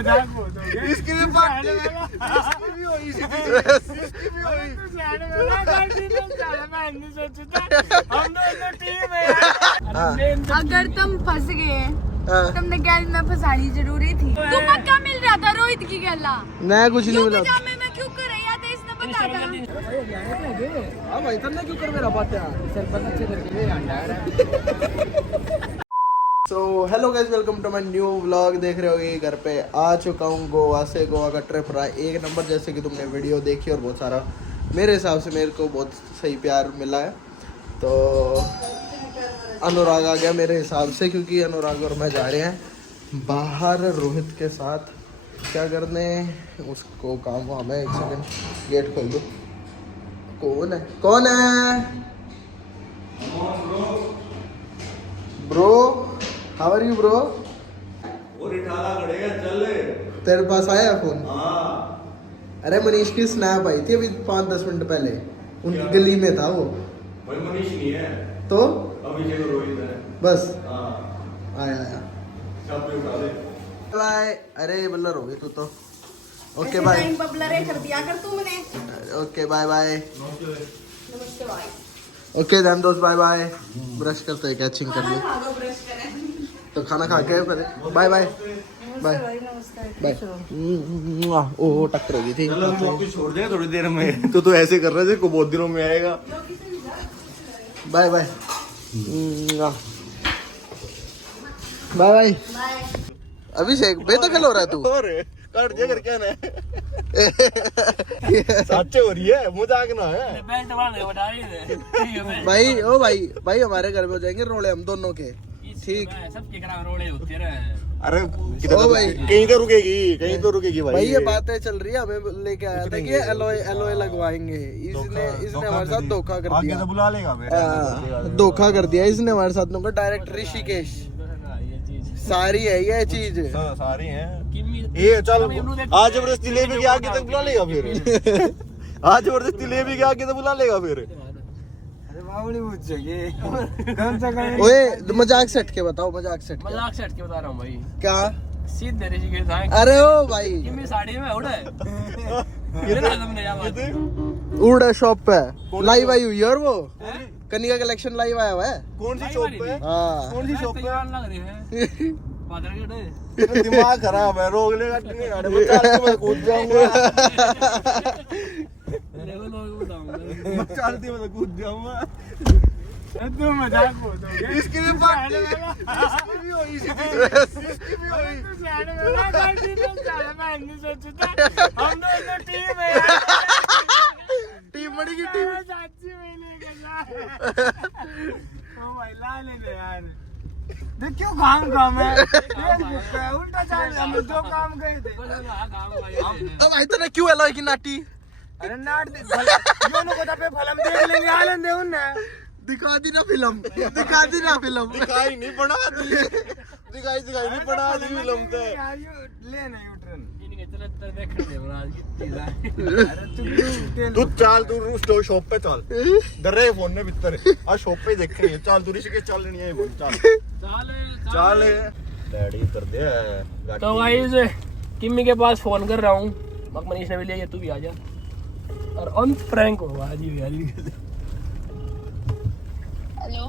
मजाक बोल दो इसकी भी पार्टी इसकी भी हुई इसकी भी हुई अगर तुम फंस गए तुमने गैल में फंसानी जरूरी थी। तुम्हें क्या मिल रहा था रोहित की गैला? मैं कुछ नहीं मिला। पजामे में क्यों कर रही है इसने बता था। अब इतना क्यों कर मेरा बात यार सर पर अच्छे करके so hello guys, welcome to my new vlog. देख रहे हो ये घर पे आ चुका हूँ गोवा से। गोवा का ट्रिप रहा एक नंबर, जैसे कि तुमने वीडियो देखी और बहुत सारा मेरे हिसाब से मेरे को बहुत सही प्यार मिला है। तो अनुराग आ गया मेरे हिसाब से, क्योंकि अनुराग और मैं जा रहे हैं बाहर रोहित के साथ। क्या करने उसको काम हुआ। मैं एक सेकंड गेट खोल दूँ। कौन है कौन है bro? How are you bro? तेरे पास आया फोन? अरे मनीष की स्नैप आई थी अभी 5-10 मिनट पहले, उनकी गली में था वो। भाई मनीष नहीं है तो अभिषेक और रोहित है बस। हाँ आया चाबी उठा ले। बाय। अरे बल्लर हो गई तू तो। Okay bye. बबलरे कर दिया कर तुमने। Okay bye bye. नमस्ते भाई। ओके देन दोस्त बाय बाय। ब्रश करते हैं, कैचिंग कर ली तो खाना खा के पहले बाय बाय बाय बाय। ओ टक्कर हो गई थी। चलो हम ऑफिस छोड़ देंगे थोड़ी देर में। तो ऐसे कर रहे थे को बहुत दिनों में आएगा। Bye bye bye bye. Abhishek बेदखल हो रहा है तू। और काट दिया कर क्या ना सच्चे हो रही है, मजाक ना है। भाई ओ भाई भाई हमारे घर में हो जाएंगे रोले हम दोनों के। ठीक रोड़े होते रहे। अरे ओ भाई कहीं तो रुकेगी भाई। भाई ये बातें चल रही है। हमें लेके आया था कि एलोए लगवाएंगे। इसने हमारे साथ धोखा कर आगे दिया। तो बुला लेगा धोखा कर दिया इसने हमारे साथ। नंबर डायरेक्ट ऋषिकेश सारी है ये चीज। सारी हैं ये। चल आज जबरदस्ती ले भी आगे तक बुला लेगा फिर। आज जबरदस्ती ले भी आगे तक बुला लेगा फिर। ओए मजाक सेट के बताओ। मजाक सेट मजाक सेट के बता रहा हूँ भाई। क्या? सीधे ऋषिकेश आए। अरे ओ भाई कितनी साड़ी में उड़े उड़ा शॉप पे लाइव आई हुई है। और वो कनिका कलेक्शन लाइव आया हुआ है। कौन सी शॉप पे? हाँ कौन सी शॉप पे? लग रही है दिमाग खराब है, रोक लेगा। मैं कूद जाऊंगा। चलती मैं कूद जाऊंगा। तू मजाक बोल दो इसकी भी पार्टी इसकी भी हुई इसकी भी हुई। हम दोनों टीम है टीम बड़ी की टीम। चाची यार देख क्यों काम है उल्टा चाल। हम दो काम गए थे। तो भाई तो क्यों एलोय की नाटी? अरे नाट दे दोनों को पे फिल्म देख लेंगे। आलन दे उन्हें दिखा दी ना फिल्म। दिखा दी ना फिल्म। दिखाई नहीं पड़ा दी। दिखाई नहीं पड़ा दी फिल्म तो। ले नहीं उठरन इनके चलते देखने दे आज कितनी तू चल तू शॉप पे चल। डर रहे फोन ने भीतर आ शॉप पे देख रही है। चल तू ऋषिकेश चल नहीं है बोल। चल चल डैडी कर दे गाड़ी। तो गाइस किम्मी के पास फोन कर रहा हूँ। मनीष ने भी लिया, तू भी आ जा और ऑन प्रैंक हो आज ही यार। हेलो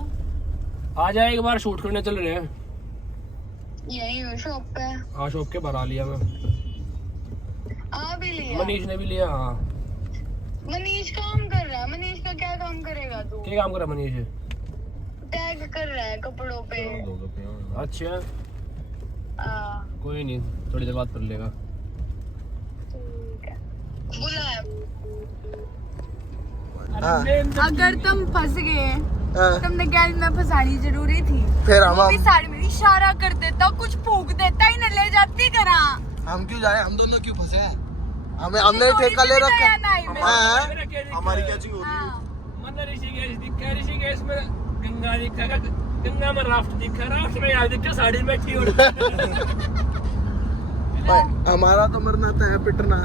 आ जा एक बार शूट करने चल रहे हैं। यही शॉप पे। हाँ शॉप के बाहर आ लिया मैं। आ भी लिया? मनीष ने भी लिया। हाँ मनीष काम कर रहा है। मनीष का क्या काम करेगा तू? क्या काम कर रहा है मनीष? टैग कर रहा है कपड़ों पे। अच्छा हाँ कोई नहीं, थोड़ी देर बात कर लेगा। ठीक है बुला। अगर तुम फंस गए तुमने गैल में फंसानी जरूरी थी। फिर हम साड़ी में इशारा कर देता, कुछ फूक देता ही न ले जाती करा। हम क्यों जाए? हम दोनों क्यों फंसे हैं? हमने ठेका ले रखा है। हमारी कैचिंग हो रही है। मतलब ऋषिकेश दिखा, ऋषिकेश में गंगा दिखा, गंगा में राफ्ट दिखा, राफ्ट में यार दिखा साड़ी में बैठी हो। हमारा तो मरना था पिटना।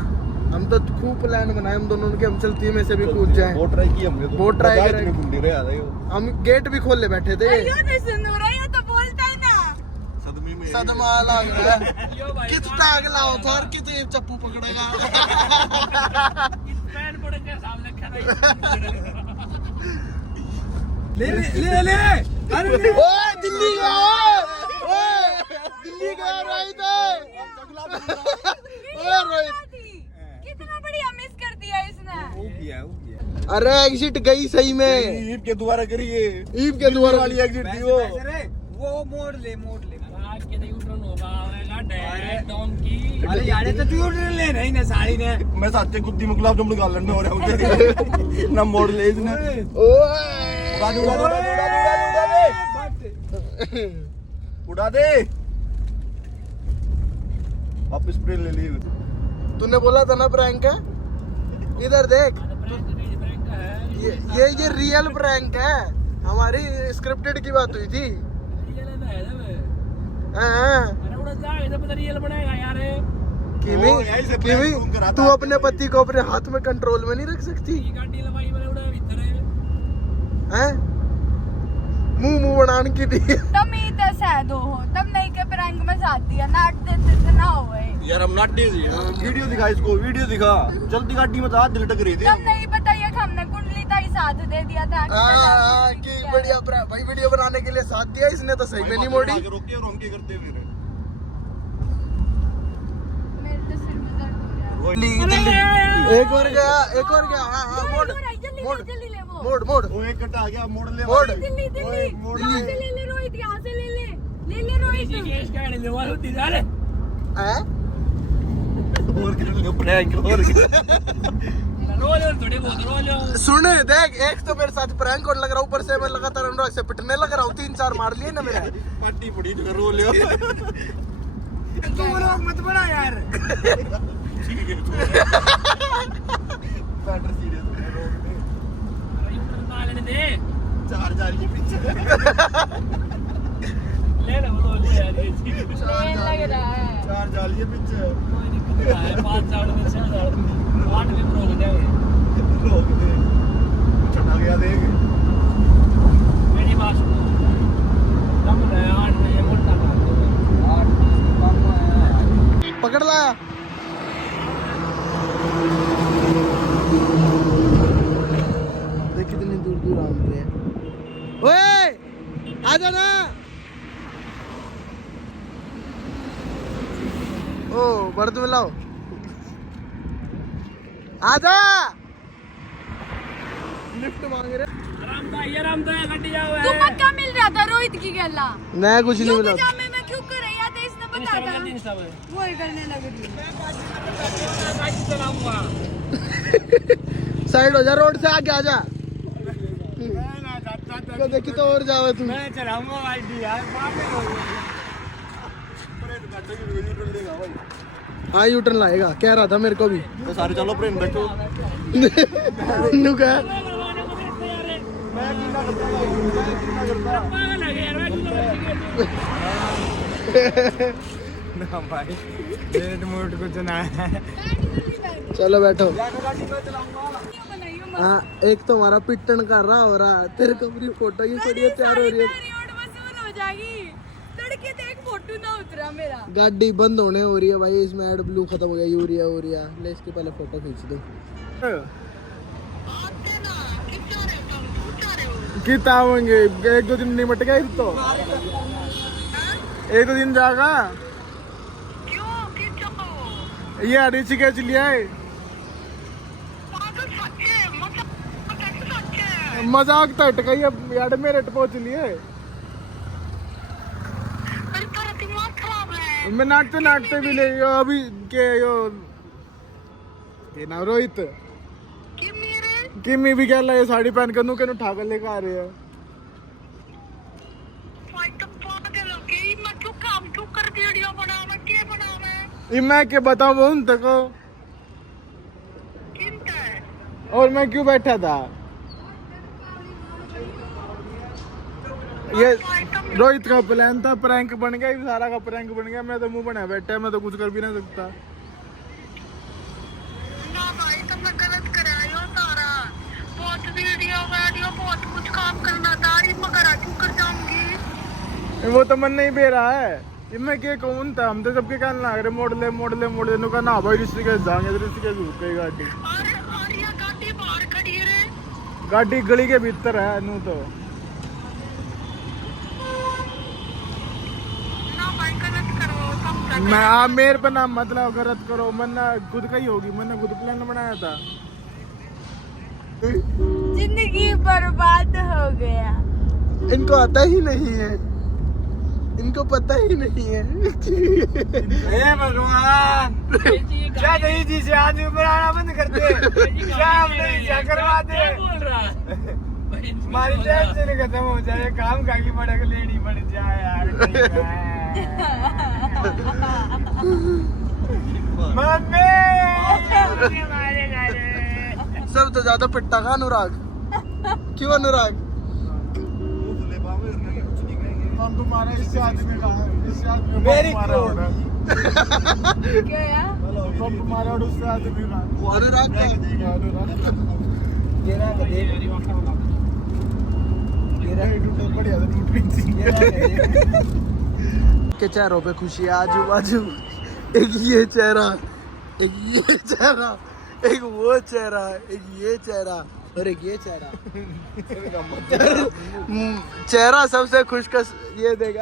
हम तो खूब प्लान बनाए हम दोनों के। हम चलती में से भी कूद जाए। बोट ट्राई की हमने तो। बोट ट्राई करे। हम हम गेट भी खोल ले बैठे थे। तो बोलता है ना सदमी में सदमा लग रहा है। कित टांग लाओ और कित चप्पू पकड़ेगा। ले ले ले अरे ले। ओए दिल्ली गया, ओए दिल्ली गया रोहित। ओए रोहित कितना बढ़िया मिस कर दिया इसने। वो किया अरे एग्जिट गई सही में। ईद के दोबारा करिए, ईद के दोबारा वाली एग्जिट थी वो। वो मोड़ ले अरे यार तो तू ले नहीं ना साड़ी ने। मैं साथे गुद्दी में गुलाब जामुन गालन में हो रहा हूँ ना मोड़ ले इसने। उड़ा दे, उड़ा दे, उड़ा दे, उड़ा दे। वापस स्प्रे ले ली। तूने बोला था ना प्रैंक है, इधर देख। ये रियल प्रैंक है, हमारी स्क्रिप्टेड की बात हुई थी। किमी तू अपने पति को अपने हाथ में कंट्रोल में नहीं रख सकती हैं? मुंह बनाने की थी। तब इधर से दो हो तब नहीं के प्रैंक में साथ दिया नाट देते ना हुए। यार हम नाटी वीडियो दिखा इसको, वीडियो दिखा। जल्दी गाड़ी में था, दिल टक रही थी। तब नहीं बताइए कि हमने कुंडली का ही साथ दे दिया था। कि बढ़िया भाई वीडियो बनाने के लिए साथ दिया इसने तो सही में नहीं मोड़ी। रोके और हम क्या करते फिर। मेरे तो सिर में दर्द हो रहा है। एक और गया, एक और गया। हाँ हाँ मोड़ मोड़ जल्दी ले वो मोड़ मोड़ वो एक कटा आ गया, मोड़ ले। मोड़। दिल्ली दिल्ली मोड़ यहाँ से ले ले रोहित, यहाँ से ले ले रोहित। हैं? और कर लियो प्रैंक और सुन देख, एक तो मेरे साथ प्रैंक और लग रहा हूँ, ऊपर से मैं लगातार अनुराग से पिटने लग रहा हूँ। 3-4 मार लिए ना मेरे। पार्टी पड़ी तो रो लियो। तू लोग मत बना यार। बैटर सीरियस चार जा रही है पीछे। लेन लग रहा है। चार जा रही है पीछे। रोक दे, चढ़ा गया देख। पकड़ लाया। देख कितनी दूर दूर आ रही है। ओए आजा ना। ओ बर्द मिलाओ, आजा। लिफ्ट मांग रहे। तू मक्का मिल रहा था रोहित की गला। मैं कुछ नहीं मिला। पजामे में क्यों कर रही है इसने बता था। वो ही करने लग रही है। साइड हो जा, रोड से आगे आजा। देखी तो और जावे तू। मैं चलाऊंगा आईडी यार। हाँ यूटर्न लाएगा, कह रहा था मेरे को भी। तो सारे चलो प्रेम बैठो। नु कह मैं कितना करता भाई, मैं कितना करता। ना भाई रेड मोड को चुना है। चलो बैठो। बनाइयो हाँ एक तो हमारा पिटन कर रहा हो रहा, तेरे को अपनी फोटो ये थोड़ी तैयार हो रही है। वसूल हो जाएगी। लड़के देख फोटो ना उतरा मेरा। गाड़ी बंद होने हो रही है भाई, इसमें एड ब्लू खत्म हो गया, यूरिया ले इसके पहले फोटो खींच दो। कितना आवेंगे, 1-2 दिन निमट गए तो 1-2 दिन जाएगा। ये ऋषिकेश लिया है। मजाक तो हट गई अब यार, मेरे पहुंच लिए। मैं नाचते नाचते भी ले यो अभी के यो ये ना रोहित किमी भी क्या ये साड़ी पहन कर नू के उठा कर लेकर आ रहे हैं। ये मैं क्या बताऊं उन तक, और मैं क्यों बैठा था। ये रोहित का प्लान था, प्रैंक बन गया, सारा का प्रैंक बन गया। मैं तो मुंह बना बैठा, मैं तो कुछ कर भी ना सकता। ना भाई तुमने गलत कराया तारा। बहुत वीडियो बहुत कुछ काम करना था। मगर क्यों कर जाऊंगी। वो तो मन नहीं दे रहा है। मैं के कौन था हम तो सबके कहने लग रहे मोड़ ले नु कहना भाई ऋषिकेश जाएंगे ऋषिकेश रुक गई गाड़ी और ये गाड़ी बाहर खड़ी है रे गाड़ी गली के भीतर है नु तो ना भाई गलत करो कम कर मैं आप मेरे पे ना मतलब गलत करो मैंने खुद का ही होगी मैंने खुद प्लान बनाया था जिंदगी बर्बाद हो गया। इनको आता ही नहीं है, इनको पता ही नहीं है। हे भगवान क्या नहीं जी से आदमी बनाना बंद कर दे क्या हम नहीं क्या करवा दे हमारी टेंशन खत्म हो जाए काम काकी पड़े लेनी पड़ जाए यार मम्मी सबसे ज्यादा पिट्टा का अनुराग। क्यों अनुराग? हम तुम्हारे इससे आदमी का इससे आदमी मेरी तुम्हारा ऑर्डर क्या यार? सब तुम्हारा ऑर्डर उससे आदमी का अनुराग का तेरा का देख तेरा टूट बढ़िया तो टूट रही के चेहरों पे खुशी आजू बाजू। एक ये चेहरा, एक ये चेहरा, एक वो चेहरा, एक ये चेहरा और एक ये चेहरा। चेहरा सबसे खुश का ये देख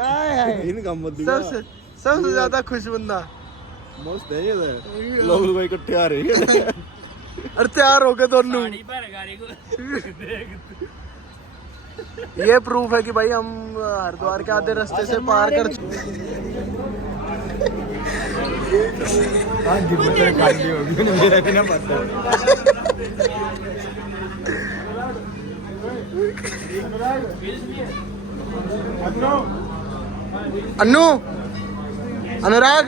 सबसे ज्यादा खुश बंदा मस्त है ये लोग इकट्ठे आ रहे हैं और तैयार हो गए दोनों। ये प्रूफ है कि भाई हम हरिद्वार के आधे रास्ते से पार कर हाँ जी बता खाली होगी मेरा भी ना पता अन्नू अनुराग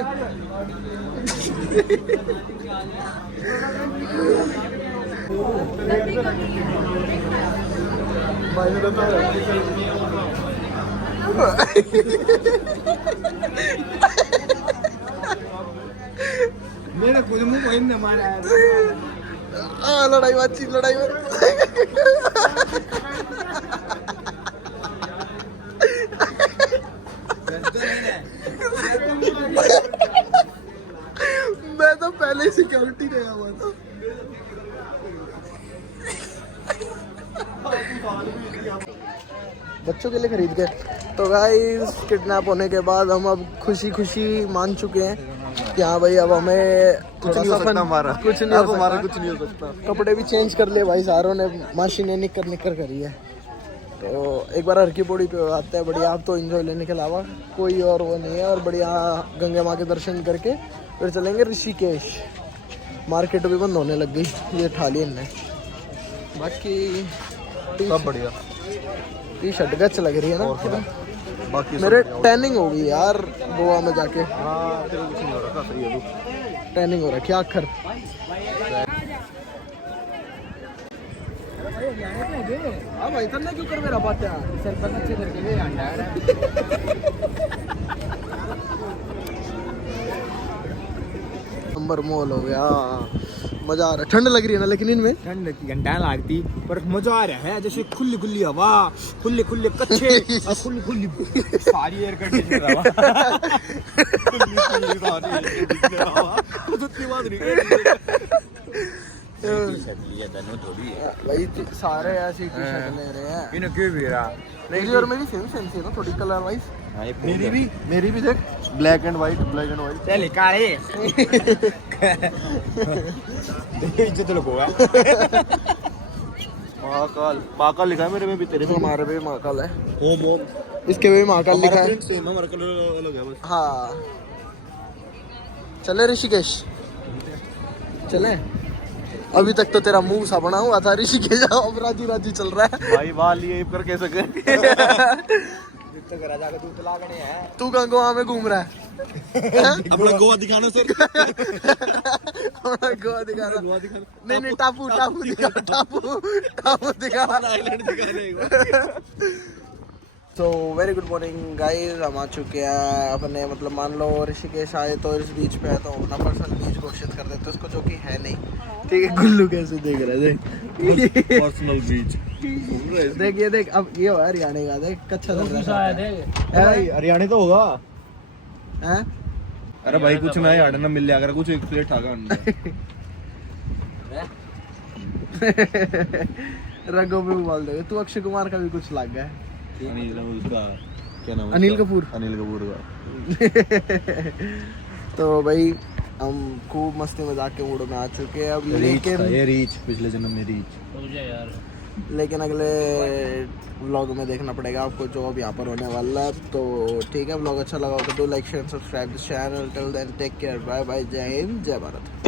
मेरा खुद मुंह कोई नहीं मारा लड़ाई बातचीत लड़ाई मैं तो पहले ही सिक्योरिटी गया हुआ था। बच्चों के लिए खरीद के तो गाइस किडनैप होने के बाद हम अब खुशी खुशी मान चुके हैं कि हाँ भाई अब हमें कुछ नहीं हो सकता हमारा, कुछ नहीं हो अब हमारा सकता। कुछ नहीं हो सकता। कपड़े भी चेंज कर लिए भाई सारों ने, माशी ने निकर करी है। तो एक बार हर की पौड़ी पे आते हैं बढ़िया। आप तो एंजॉय लेने के अलावा कोई और वो नहीं है। और बढ़िया गंगा माँ के दर्शन करके फिर चलेंगे ऋषिकेश। मार्केट भी बंद होने लग गई, ये ठा ली इनने। बाकी सब बढ़िया टी शर्ट गच लग रही है ना। बाकी मेरे टैनिंग हो गई यार गोवा में जाके। हाँ तेरे कुछ नहीं हो रखा, सही है तू। टैनिंग हो रखी आखिर। हाँ भाई इतना क्यों कर मेरा बात यार सर अच्छे करके भी नंबर मॉल हो गया। मजा आ रहा है। ठंड लग रही है ना लेकिन इनमें ठंड की घंटा लगती पर मजा आ रहा है। जैसे खुली खुली हवा, खुले खुले कच्चे और खुली खुली सारी एयर कंडीशनर हवा। भाई सारे ऐसी टी शर्ट ले रहे हैं। इन्हें क्यों भी रहा मेरी और मेरी सेम सेम सी है ना थोड़ी कलर वाइज। मेरी भी देख black and white, black and white. चल काले इज्जत लगोगा। महाकाल, महाकाल लिखा है मेरे में भी, तेरे में हमारे भी महाकाल है, ओम ओम। इसके भी महाकाल लिखा है। सेम हमारा कलर अलग है बस। हाँ चले ऋषिकेश चले। अभी तक तो तेरा मुंह सा बना हुआ था ऋषिकेश, अब राजी राजी चल रहा है। भाई बाल ये कर कैसे कर तू कहाँ गोवा में घूम रहा है? अपना गोवा दिखाना सर। अपना गोवा दिखाना। नहीं टापू टापू दिखा, टापू दिखा। आइलैंड दिखाने। तो वेरी गुड मॉर्निंग गाइस, हम आ चुके हैं अपने मतलब मान लो ऋषिकेश आए तो इस बीच पे है तो अपना पर्सनल बीच घोषित कर देते उसको, जो कि है नहीं। ठीक है गुल्लू कैसे देख रहे थे पर्सनल बीच। देख ये देख अब ये हरियाणा का देख कच्चा चल रहा है। भाई हरियाणा तो होगा हैं? अरे भाई कुछ ना यार ना मिल लिया अगर कुछ एक प्लेट खागा अंडा रगों पे बोल देगा तू। अक्षय कुमार का भी कुछ लग गया है। अनिल उसका क्या नाम है अनिल उसका? कपूर। अनिल कपूर का तो भाई हम खूब मस्ती मजाक के मूड में आ चुके हैं अब, लेकिन ये रीच पिछले जन्म में रीच लेकिन अगले व्लॉग में देखना पड़ेगा आपको जो अब यहाँ पर होने वाला है। तो ठीक है, व्लॉग अच्छा लगा हो तो do like share subscribe this channel. Till then take care, bye bye, जय हिंद, जय भारत।